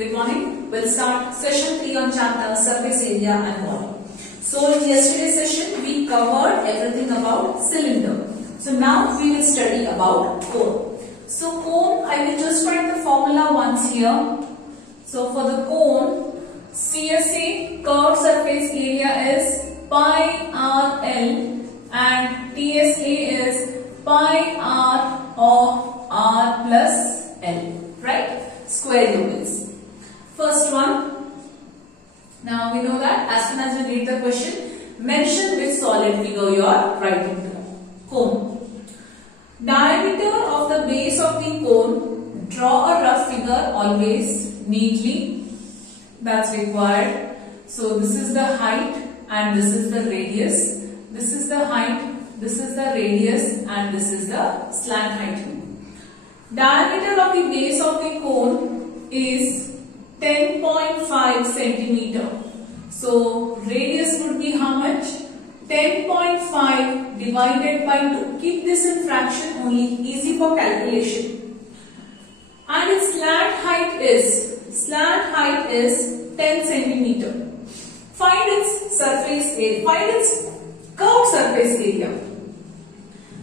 Good morning. We'll start session 3 on chapter surface area and volume. So in yesterday's session we covered everything about cylinder. So now we will study about cone. So cone, I will just write the formula once here. So for the cone, CSA curved surface area is pi RL and TSA is pi R of R plus L, right? Square units. First one, now we know that as soon as we read the question, mention which solid figure you are writing to. Cone. Diameter of the base of the cone, draw a rough figure always neatly, that's required. So this is the height and this is the radius. This is the height, this is the radius and this is the slant height. Diameter of the base of the cone is 10.5 centimeter. So radius would be how much? 10.5 divided by 2. Keep this in fraction only, easy for calculation. And its slant height is 10 centimeter. Find its surface area. Find its curved surface area.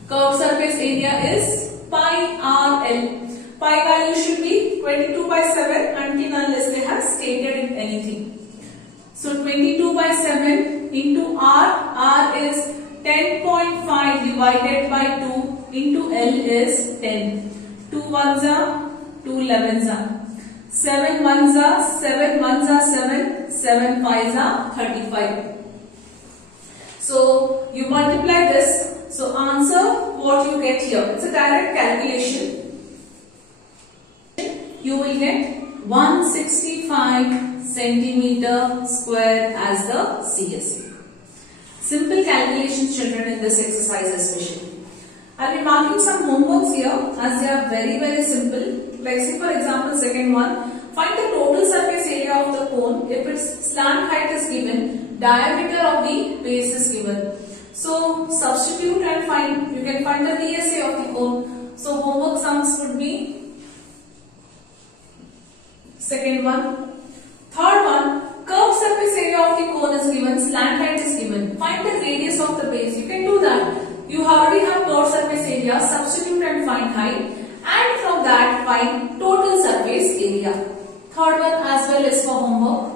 Curved surface area is pi RL. Pi value should be 22 by 7 until unless they have stated it anything. So 22 by 7 into R is 10.5 divided by 2 into L is 10. 2 ones are 2 11s are. 7 ones are 7 ones are 7. 7 5s are 35. So you multiply this. So answer what you get here. It's a direct calculation. You will get 165 centimeter square as the CSA. Simple calculations, children, in this exercise especially. I will be marking some homeworks here as they are very simple. Like say for example second one, find the total surface area of the cone if its slant height is given, diameter of the base is given. So substitute and find, you can find the TSA of the cone. So homework sums would be second one. Third one, curved surface area of the cone is given, slant height is given. Find the radius of the base. You can do that. You already have curved surface area, substitute and find height. And from that find total surface area. Third one as well is for homework.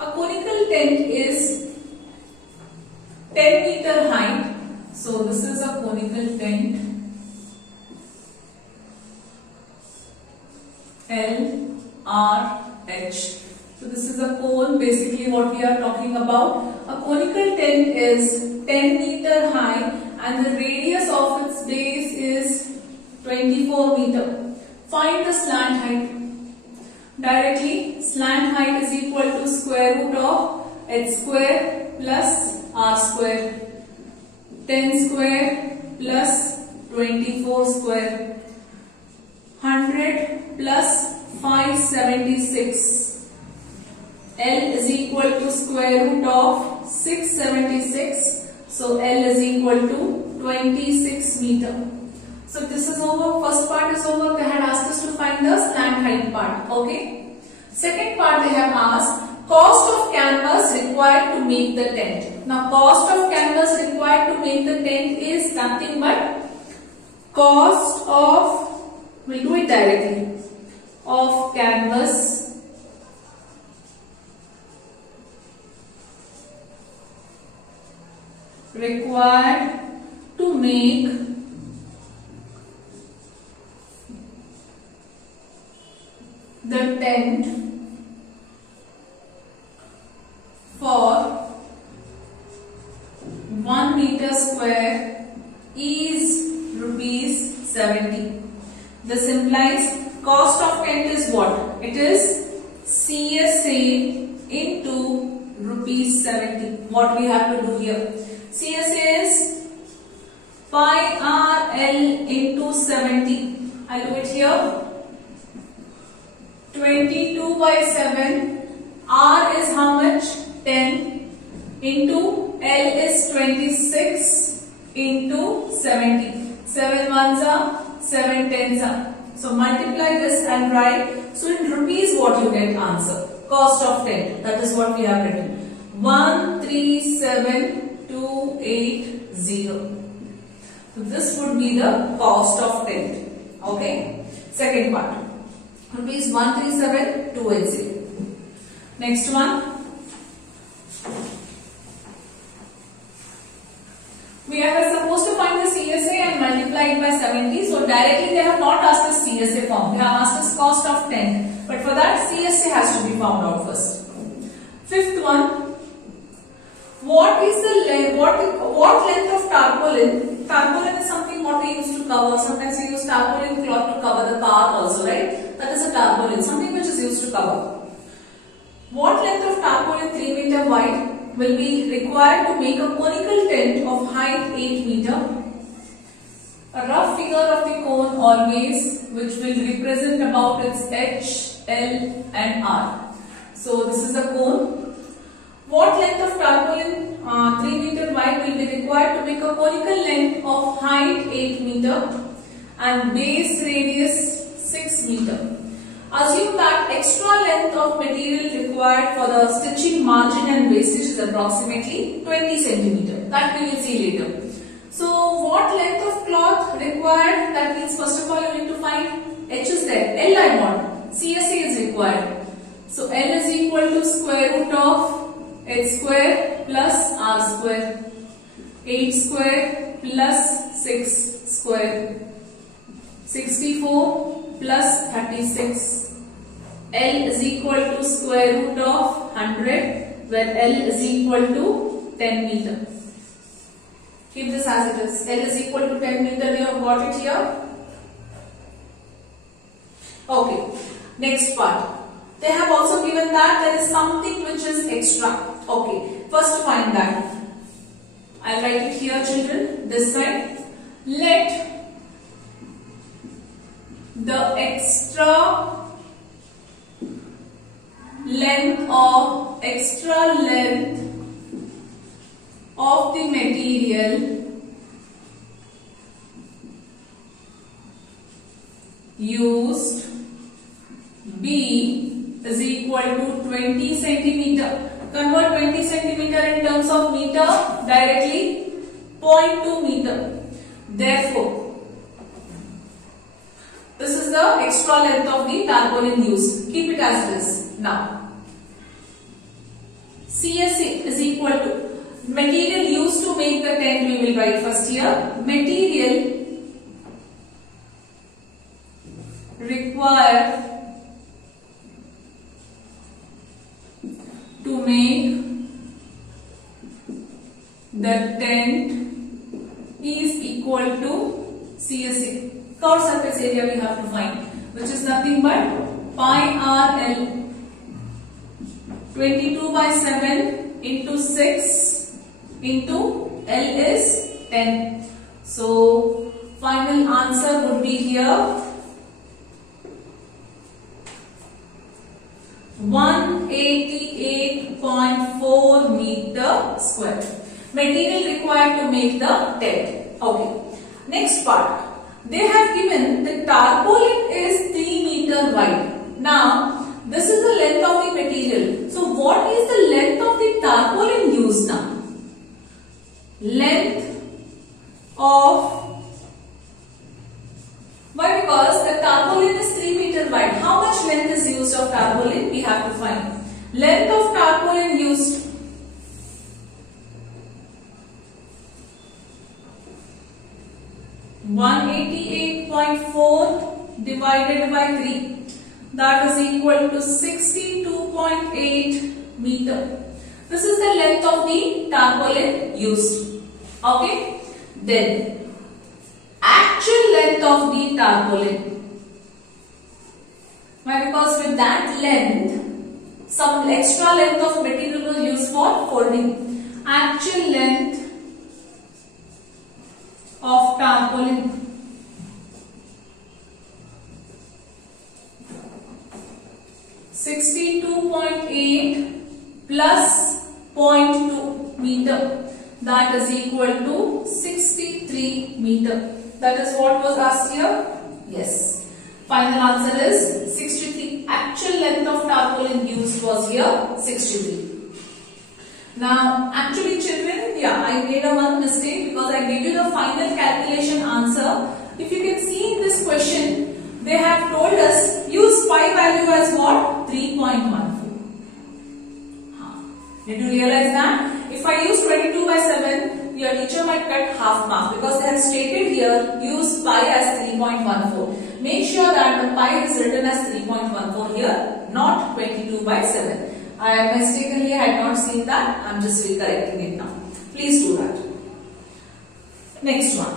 A conical tent is 10 meter height. So this is a conical tent. L, R, H. So this is a cone, basically what we are talking about. A conical tent is 10 meter high and the radius of its base is 24 meter. Find the slant height. Directly, slant height is equal to square root of h square plus r square. 10 square plus 24 square. 100 plus 576. L is equal to square root of 676. So L is equal to 26 meter. So this is over. First part is over. They had asked us to find the slant height part. Okay. Second part they have asked cost of canvas required to make the tent. Now cost of canvas required to make the tent is nothing but cost of, we'll do it directly, of canvas required to make the tent for 1 meter square is rupees 70. This implies cost of tent is what? It is CSA into rupees 70. What we have to do here? CSA is pi RL into 70 70. I'll do it here. 22 by 7. R is how much? 10 into L is 26 into 70. 7 ones are 7 tens are. So multiply this and write. So in rupees what you get answer? Cost of tent. That is what we have written. 137,280. So this would be the cost of tent. Okay. Second part. Rupees 137,280. Next one. We are supposed to find the CSA and multiply it by 70. So directly they have not asked us CSA form. They have asked us cost of tent. But for that CSA has to be found out first. Fifth one. What is the length? What length of tarpaulin? Tarpaulin is something what we use to cover. Sometimes we use tarpaulin cloth to cover the car also, right? That is a tarpaulin, something which is used to cover. What length of tarpaulin 3 meter wide will be required to make a conical tent of height 8 meter? A rough figure of the cone always, which will represent about its H, L and R. So this is the cone. What length of tarpaulin 3 meter wide will be required to make a conical length of height 8 meter and base radius 6 meter? Assume that extra length of material required for the stitching margin and wastage is approximately 20 centimeter. That we will see later. So what length of cloth required? That means first of all you need to find H is there. L I want. CSA is required. So L is equal to square root of H square plus R square. 8 square plus 6 square. 64 plus 36. L is equal to square root of 100 where L is equal to 10 meter. Keep this as it is. L is equal to 10 meter. You have got it here. Okay. Next part. They have also given that there is something which is extra. Okay. First find that. I'll write it here, children. This side. Let the extra length of the material used B is equal to 20 centimeter. Convert 20 centimeter in terms of meter directly. 0.2 meter. Therefore, this is the extra length of the tarpaulin used. Keep it as it is. Now, CSA is equal to material used to make the tent. We will write first here. Material required to make the tent is equal to CSA. Curved surface area we have to find, which is nothing but pi RL. 22 by 7 into 6 into L is 10. So final answer would be here 188.4 meter square. Material required to make the tent. Okay. Next part. They have given the tarpaulin is 3 meter wide. Now, this is the length of the material. So, what is the length of the tarpaulin used now? Length of, why? Because the tarpaulin is 3 meter wide. How much length is used of tarpaulin? We have to find. Length of tarpaulin used. (188.4) divided by 3. That is equal to 62.8 meter. This is the length of the tarpaulin used. Okay. Then actual length of the tarpaulin. Why? Because with that length, some extra length of material was used for folding. Actual length of tarpaulin that is equal to 63 meter. That is what was asked here. Yes. Final answer is 63. Actual length of tarpaulin used was here 63. Now, actually children, yeah, I made a one mistake because I gave you the final calculation answer. If you can see in this question, they have told us use pi value as what? 3.14. Did you realize that? If I use 22 by 7, your teacher might cut half mark because they have stated here use pi as 3.14. Make sure that the pi is written as 3.14 here, not 22 by 7. I mistakenly had not seen that. I am just recorrecting it now. Please do that. Next one.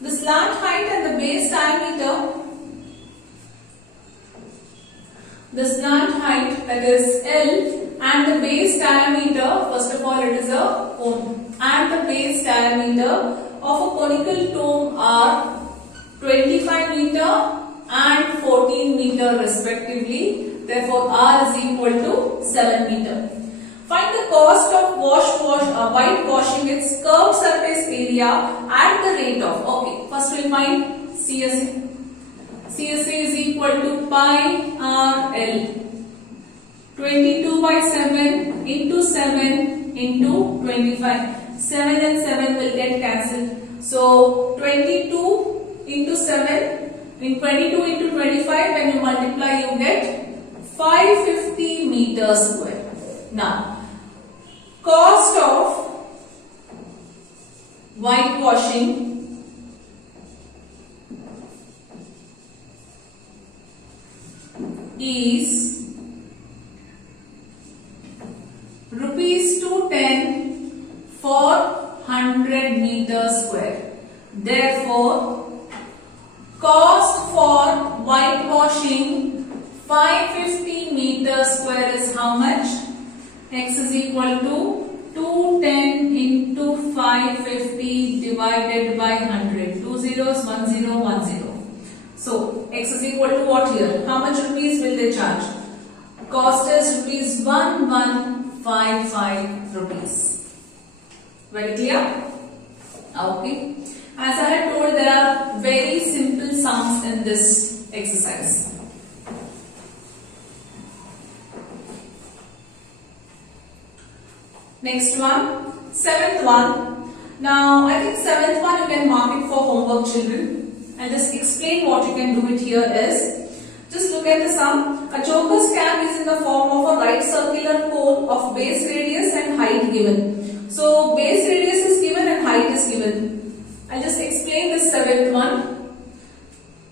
The slant height and the base diameter. The slant height, that is L, and the base diameter, first of all it is a cone, and the base diameter of a conical tomb are 25 meter and 14 meter respectively. Therefore, R is equal to 7 meter. Find the cost of whitewashing its curved surface area at the rate of, okay, first we'll find CSA. CSA is equal to pi RL. 22 by 7 into 7 into 25. 7 and 7 will get cancelled. So 22 into 7 in 22 into 25, when you multiply you get 550 meters square. Now, cost of whitewashing is rupees 210 for 100 meters square. Therefore, cost for whitewashing 550 meters square is how much? X is equal to 210 into 550 divided by 100. 2 zeros, 1 0, 1 0. So, X is equal to what here? How much rupees will they charge? Cost is rupees 1155 rupees. Very clear? Okay. As I had told, there are very simple sums in this exercise. Next one, 7th one. Now, I think 7th one you can mark it for homework, children. And just explain what you can do it here is, just look at the sum. A joker's cap is in the form of a right circular cone of base radius and height given. So, base radius is given and height is given. I'll just explain this 7th one.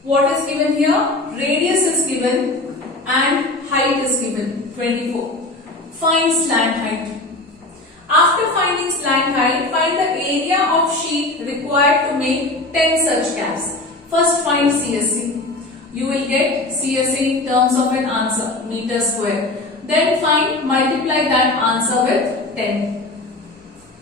What is given here? Radius is given and height is given, 24. Find slant height. After finding slant height, find the area of sheet required to make 10 such caps. First find CSC. You will get CSC in terms of an answer, meter square. Then multiply that answer with 10.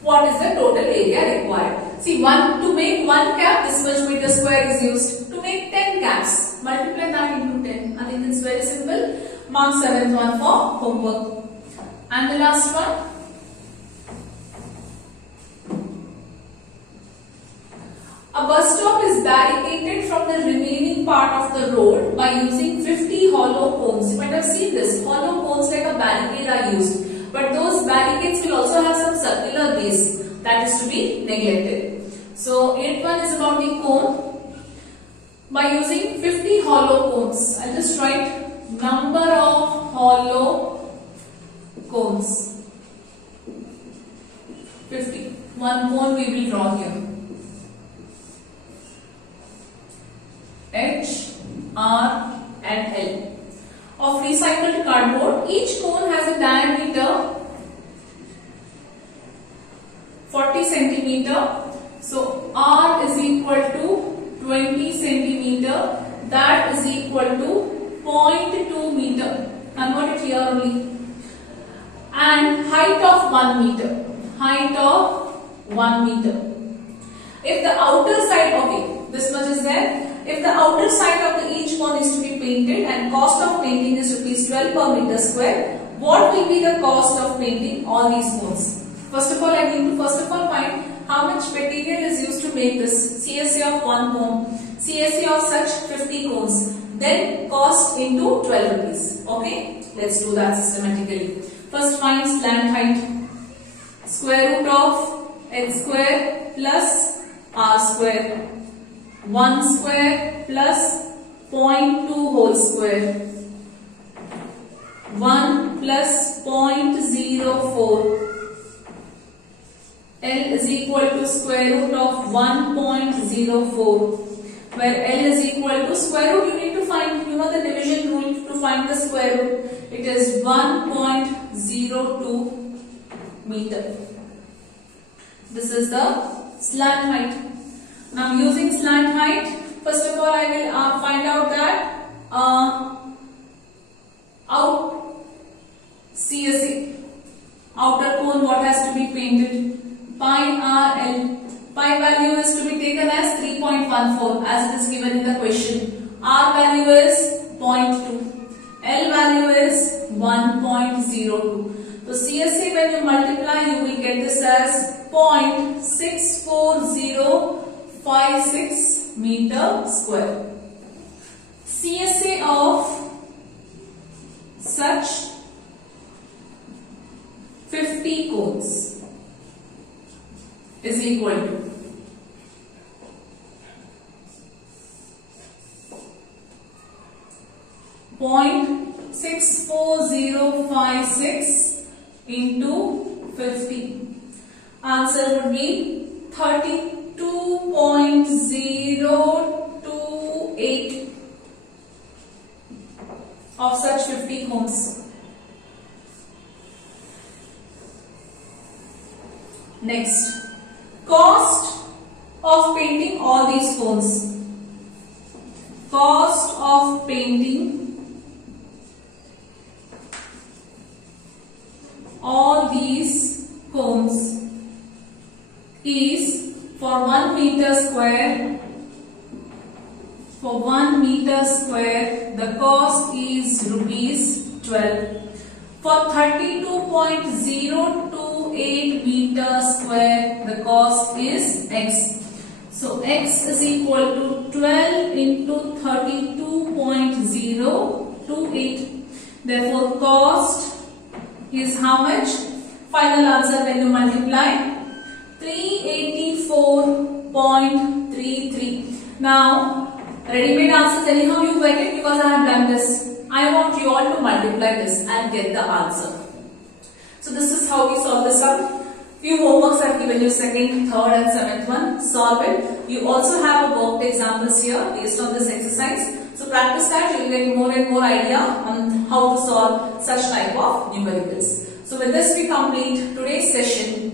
What is the total area required? See, to make one cap, this much meter square is used. To make 10 caps, multiply that into 10. I think it's very simple. Mark 7th one for homework. And the last one. A bus stop is barricaded from the remaining part of the road by using 50 hollow cones. You might have seen this. Hollow cones like a barricade are used. But those barricades will also have some circular base. That is to be neglected. So, 8th one is about the cone. By using 50 hollow cones. I'll just write number of hollow cones. 50. One cone we will draw here. H, R and L. Of recycled cardboard, each cone has a diameter 40 centimeter. So, R is equal to 20 centimeter. That is equal to 0.2 meter. Convert it here only. And height of 1 meter. Height of 1 meter. If the outer side, okay, this much is there. If the outer side of each cone is to be painted and cost of painting is rupees 12 per meter square, what will be the cost of painting all these cones? First of all, I need to find how much material is used to make this. CSA of 1 cone, CSA of such 50 cones, then cost into 12 rupees. Okay, let's do that systematically. First find slant height. Square root of x square plus r square. 1 square plus 0.2 whole square. 1 plus 0.04. L is equal to square root of 1.04. Where L is equal to square root, you need to find, you know the division rule to find the square root. It is 1.02 meter. This is the slant height. Now using slant height, first of all I will find out that out CSA, outer cone, what has to be painted. Pi r l. Pi value is to be taken as 3.14 as it is given in the question. R value is 0.2. L value is 1.02. So CSA, when you multiply, you will get this as 0.64056 meter square. CSA of such 50 cones is equal to 0.64056 into 50. Answer would be 32.028 of such 50 cones. Next, cost of painting all these cones. Cost of painting all these cones is for 1 meter square. For 1 meter square, the cost is rupees 12. For 32.028 meter square, the cost is x. So x is equal to 12 into 32.028. Therefore, cost is how much? Final answer when you multiply 384.33. Now, ready-made answers anyhow you get it because I have done this. I want you all to multiply this and get the answer. So this is how we solve this up. Few homeworks I have given you, 2nd, 3rd and 7th one. Solve it. You also have a worked examples here based on this exercise. So practice that, you will get more and more idea on how to solve such type of numericals. So with this we complete today's session.